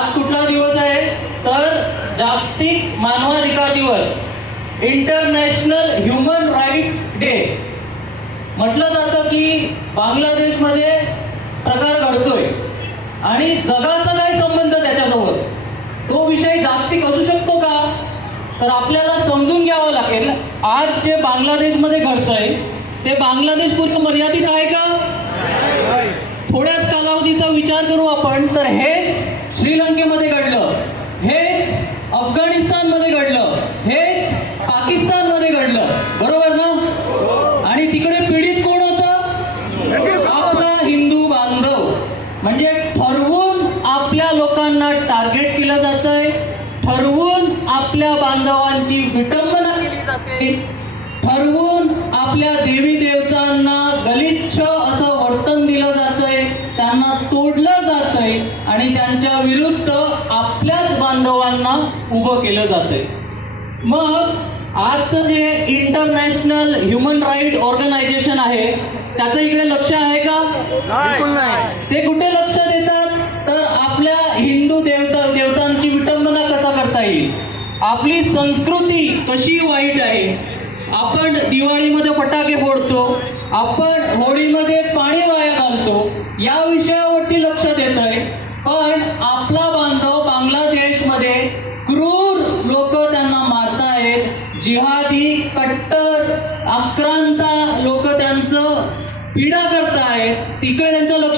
आज कुठला दिवस आहे? तर जागतिक मानवाधिकार दिवस. इंटरनॅशनल ह्युमन राईट्स डे म्हटलं जातं की बांगलादेशमध्ये प्रकार घडतोय. आणि जगाचा काय संबंध त्याच्यासोबत? तो विषय जागतिक असू शकतो का? तर आपल्याला समजून घ्यावं लागेल. आज जे बांगलादेशमध्ये घडतंय ते बांगलादेश पूर्ण मर्यादित आहे का? थोड्याच कालावधीचा विचार करू आपण. तर हेच श्रीलंकेमध्ये घडलं हेच अफगाणिस्तानमध्ये घडलं हेच पाकिस्तानमध्ये घडलं. बरोबर ना? आणि तिकडे पीडित कोण होतं? आपला हिंदू बांधव. म्हणजे ठरवून आपल्या लोकांना टार्गेट केलं जातंय. ठरवून आपल्या बांधवांची विटंबना केली जाते. ठरवून आपल्या देवी देवतांना केलं जातंय. मग आजचं जे इंटरनॅशनल ह्युमन राईट ऑर्गनायझेशन आहे त्याचं इकडे लक्ष आहे का? बिलकुल नाही. ते कुठे लक्ष देतात? तर आपल्या हिंदू देवता देवतांची विटंबना कसा करता येईल? आपली संस्कृती कशी वाईट आहे? आपण दिवाळीमध्ये फटाके फोडतो आपण होळीमध्ये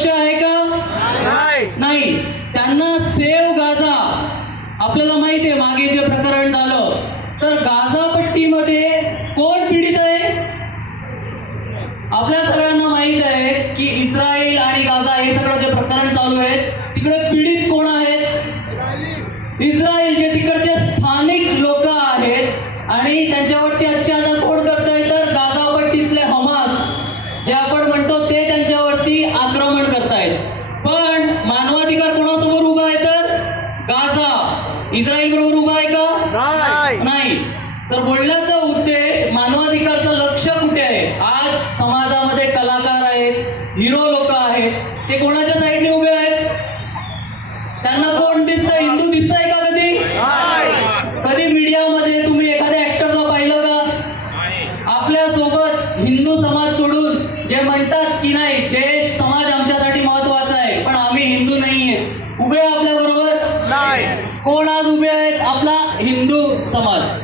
लक्ष आहे का? नाही. त्यांना सेव गाझा आपल्याला माहिती इस्रायल बरोबर उभा आहे का? नाही. तर बोलण्याचा उद्देश मानवाधिकारचं लक्ष कुठे आहे आज समाजामध्ये कलाकार आहेत हिरो लोक आहेत ते कोणाच्या साईडने उभे आहेत त्यांना कोण दिसतंय हिंदू दिसतंय का कधी नाही कधी मीडियामध्ये तुम्ही एखाद्या ऍक्टरला पाहिलं का आपल्यासोबत हिंदू समाज सोडून जे म्हणतात की नाही देश समाज आमच्यासाठी महत्त्वाचा आहे पण आम्ही हिंदू नाही आहेत उभे आपल्या बरोबर नाही कोण आज उभे आहेत आपला हिंदू समाज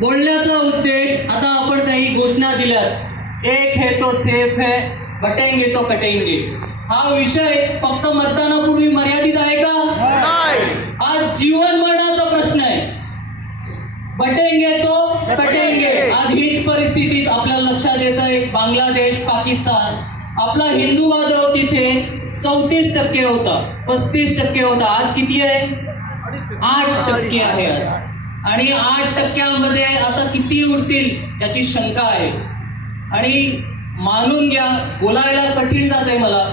बोलण्याचा उद्देश आता आपण काही घोषणा दिल्यात. एक है तो सेफ है बटेंगे तो कटेंगे. हा विषय फक्त मतदानापूर्वी मर्यादित आहे का? आज जीवन मरणाचा प्रश्न आहे. बटेंगे तो कटेंगे. आज हीच परिस्थितीत आपल्याला लक्षात येत आहे बांगलादेश पाकिस्तान आपला हिंदू बांधव तिथे चौतीस टक्के होता पस्तीस टक्के होता. आज किती आहे? आठ टक्के आहे आज. आणि आठ टक्क्यामध्ये आता किती उरतील याची शंका आहे. आणि मानून घ्या बोलायला कठीण जात आहे मला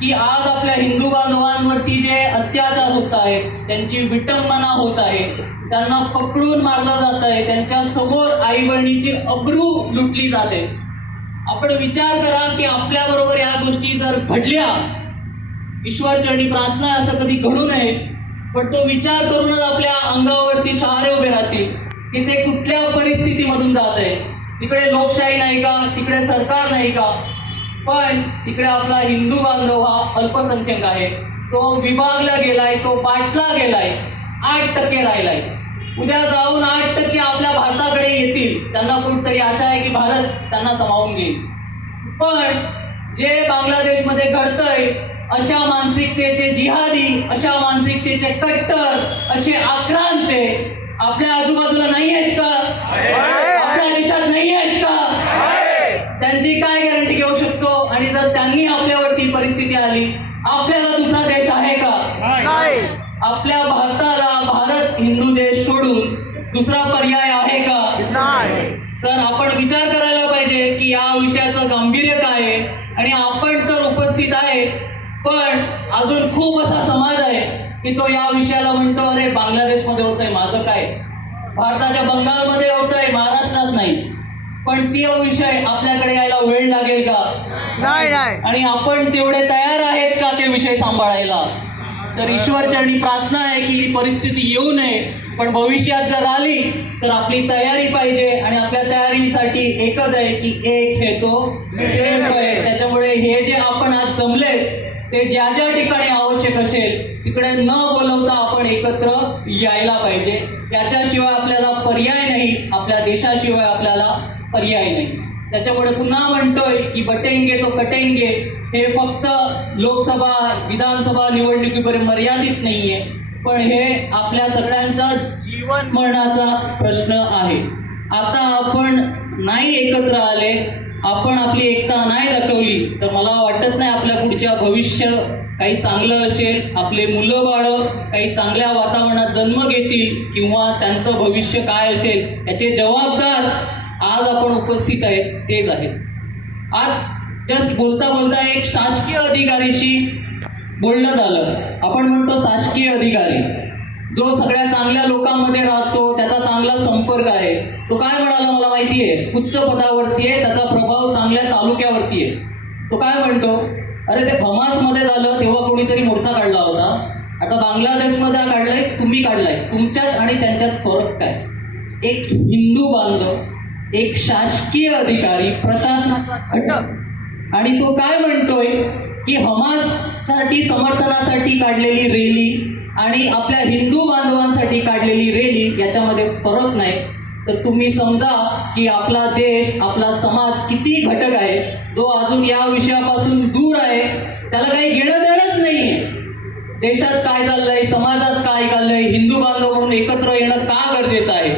की आज आपल्या हिंदू बांधवांवरती जे अत्याचार होत आहेत त्यांची विटंबना होत आहे त्यांना पकडून मारलं जात आहे त्यांच्यासमोर आई बहिणीची अब्रू लुटली जाते. आपण विचार करा की आपल्याबरोबर या गोष्टी जर घडल्या ईश्वरचरणी प्रार्थना असं कधी घडू नये. पण तो विचार करूनच आपल्या अंगावरती शहारे उभे राहतील की ते कुठल्या परिस्थितीमधून जात आहे. तिकडे लोकशाही नाही का? तिकडे सरकार नाही का? पण तिकडे आपला हिंदू बांधव हा अल्पसंख्याक आहे. तो विभागला गेलाय तो पाटला गेलाय आठ टक्के राहिलाय. उद्या जाऊन आठ टक्के आपल्या भारताकडे येतील. त्यांना कुठतरी आशा आहे की भारत त्यांना समावून घेईल. पण जे बांगलादेशमध्ये घडतंय अशा मानसिकतेचे जिहादी अशा मानसिकतेचे कट्टर असे आक्रांते आपल्या आजूबाजूला नाही आहेत का? आपल्या देशात नाही आहेत का? त्यांची काय गॅरंटी घेऊ शकतो? आणि जर त्यांनी आपल्यावरती परिस्थिती आली आपल्याला दुसरा देश आहे का? नाही आपल्या भारताला भारत हिंदू देश सोडून दुसरा पर्याय आहे का? तर आपण विचार करायला पाहिजे की या विषयाचं गांभीर्य काय? पण अजून खूप असा समाज आहे की तो या विषयाला म्हणतो अरे बांगलादेशमध्ये होतंय माझं काय? भारताच्या बंगालमध्ये होतंय महाराष्ट्रात नाही. पण तो विषय आपल्याकडे यायला वेळ लागेल का? नाही नाही. आणि आपण तेवढे तयार आहेत का ते विषय सांभाळायला? तर ईश्वरचरणी प्रार्थना आहे की ही परिस्थिती येऊ नये पण भविष्यात जर आली तर आपली तयारी पाहिजे आणि आपल्या तयारीसाठी एकच आहे की एक हे तो सेम आहे. त्याच्यामुळे हे जे आपण आज जमले ते ज्या ज्या ठिकाणी आवश्यक असेल तिकडे न बोलवता आपण एकत्र यायला पाहिजे. याच्याशिवाय आपल्याला पर्याय नाही आपल्या देशाशिवाय आपल्याला पर्याय नाही. त्याच्यामुळे पुन्हा म्हणतोय की बटेंगे तो कटेंगे. हे फक्त लोकसभा विधानसभा निवडणुकीपर्यंत मर्यादित नाहीये. पण हे आपल्या सगळ्यांचा जीवन मरणाचा प्रश्न आहे. आता आपण नाही एकत्र आले आपण आपली एकता नाही दाखवली तर मला वाटत नाही आपल्या पुढच्या भविष्य काही चांगलं असेल. आपले मुलं बाळं काही चांगल्या वातावरणात जन्म घेतील किंवा त्यांचं भविष्य काय असेल याचे जबाबदार आज आपण उपस्थित आहेत तेच आहेत. आज जस्ट बोलता बोलता एक शासकीय अधिकारीशी बोलणं झालं. आपण म्हणतो शासकीय अधिकारी. जो सगळ्या चांगल्या लोकांमध्ये राहतो त्याचा चांगला संपर्क आहे. तो काय म्हणाला मला माहिती आहे उच्च पदावरती आहे त्याचा प्रभाव चांगल्या तालुक्यावरती आहे. तो काय म्हणतो? अरे ते फमासमध्ये झालं तेव्हा कोणीतरी मोर्चा काढला होता. आता बांगलादेशमध्ये हा काढलाय तुम्ही काढलाय. तुमच्यात आणि त्यांच्यात फरक काय? एक हिंदू बांधव एक शासकीय अधिकारी प्रशासनाचा घटक. आणि तो काय म्हणतोय? की हमाससाठी समर्थनासाठी काढलेली रेली आणि आपल्या हिंदू बांधवांसाठी काढलेली रेली याच्यामध्ये फरक नाही. तर तुम्ही समजा की आपला देश आपला समाज किती घटक आहे जो अजून या विषयापासून दूर आहे त्याला काही घेणं देणंच नाही देशात काय चाललंय समाजात काय चाललंय हिंदू बांधव म्हणून एकत्र येणं का गरजेचं आहे?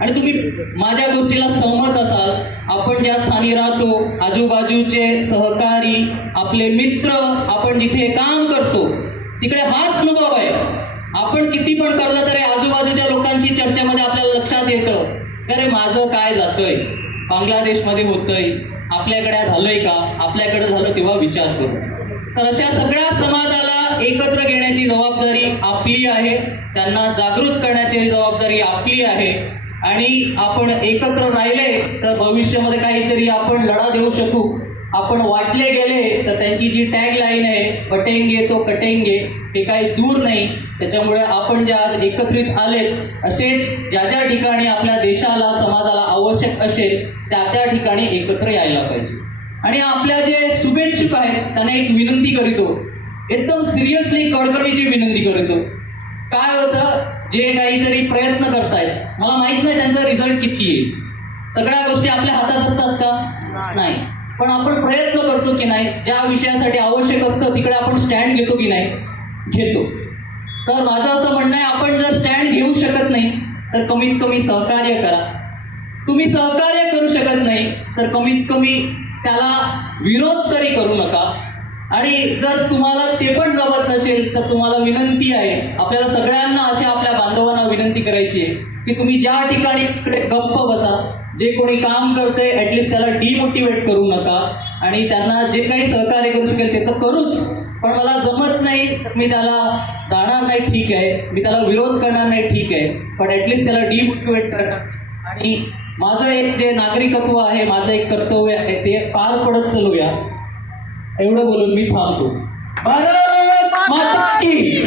आणि तुम्ही माझ्या गोष्टीला सहमत असाल आपण ज्या स्थानी राहतो आजूबाजूचे सहकारी आपले मित्र आपण जिथे काम करतो तिकडे हाच अनुभव आहे. आपण किती पण करलं तरी आजूबाजूच्या लोकांची चर्चेमध्ये आपल्याला लक्षात येतं. अरे माझं काय जातंय? बांगलादेशमध्ये होतंय. आपल्याकडे झालंय का? आपल्याकडे झालं तेव्हा विचार करू. तर अशा सगळ्या समाजाला एकत्र घेण्याची जबाबदारी आपली आहे. त्यांना जागृत करण्याची जबाबदारी आपली आहे. आणि आपण एकत्र राहिले तर भविष्यामध्ये काहीतरी आपण लढा देऊ शकू. आपण वाटले गेले तर त्यांची जी टॅग लाईन आहे बटेंगे तो कटेंगे हे काही दूर नाही. त्याच्यामुळे आपण जे आज एकत्रित आलेत असेच ज्या ज्या ठिकाणी आपल्या देशाला समाजाला आवश्यक असेल त्या त्या ठिकाणी एकत्र यायला पाहिजे. आणि आपल्या जे शुभेच्छुक आहेत त्यांना एक विनंती करीतो. एकदम सिरियसली कडकडीची विनंती करीतो. काय होतं? जे काहीतरी प्रयत्न करतायत मला माहीत नाही त्यांचा रिझल्ट किती येईल. सगळ्या गोष्टी आपल्या हातात असतात का? नाही. पण आपण प्रयत्न करतो की नाही ज्या विषयासाठी आवश्यक असतं तिकडे आपण स्टँड घेतो की नाही घेतो. तर माझं असं म्हणणं आहे आपण जर स्टँड घेऊ शकत नाही तर कमीत कमी सहकार्य करा. तुम्ही सहकार्य करू शकत नाही तर कमीत कमी त्याला विरोध तरी करू नका. आणि जर तुम्हाला ते पण जमत नसेल तर तुम्हाला विनंती आहे आपल्याला सगळ्यांना अशा आपल्या बांधवांना विनंती करायची आहे की तुम्ही ज्या ठिकाणी इकडे गप्प बसा जे कोणी काम करतंय ॲटलिस्ट त्याला डिमोटिवेट करू नका. आणि त्यांना जे काही सहकार्य करू शकेल ते तर करूच. पण मला जमत नाही तर मी त्याला जाणार नाही ठीक आहे. मी त्याला विरोध करणार नाही ठीक आहे. पण ॲटलिस्ट त्याला डिमोटिवेट करणार. आणि माझं एक जे नागरिकत्व आहे माझं एक कर्तव्य आहे ते पार पडत चलूया. एवढं बोलून मी थांबतो. भारत माता की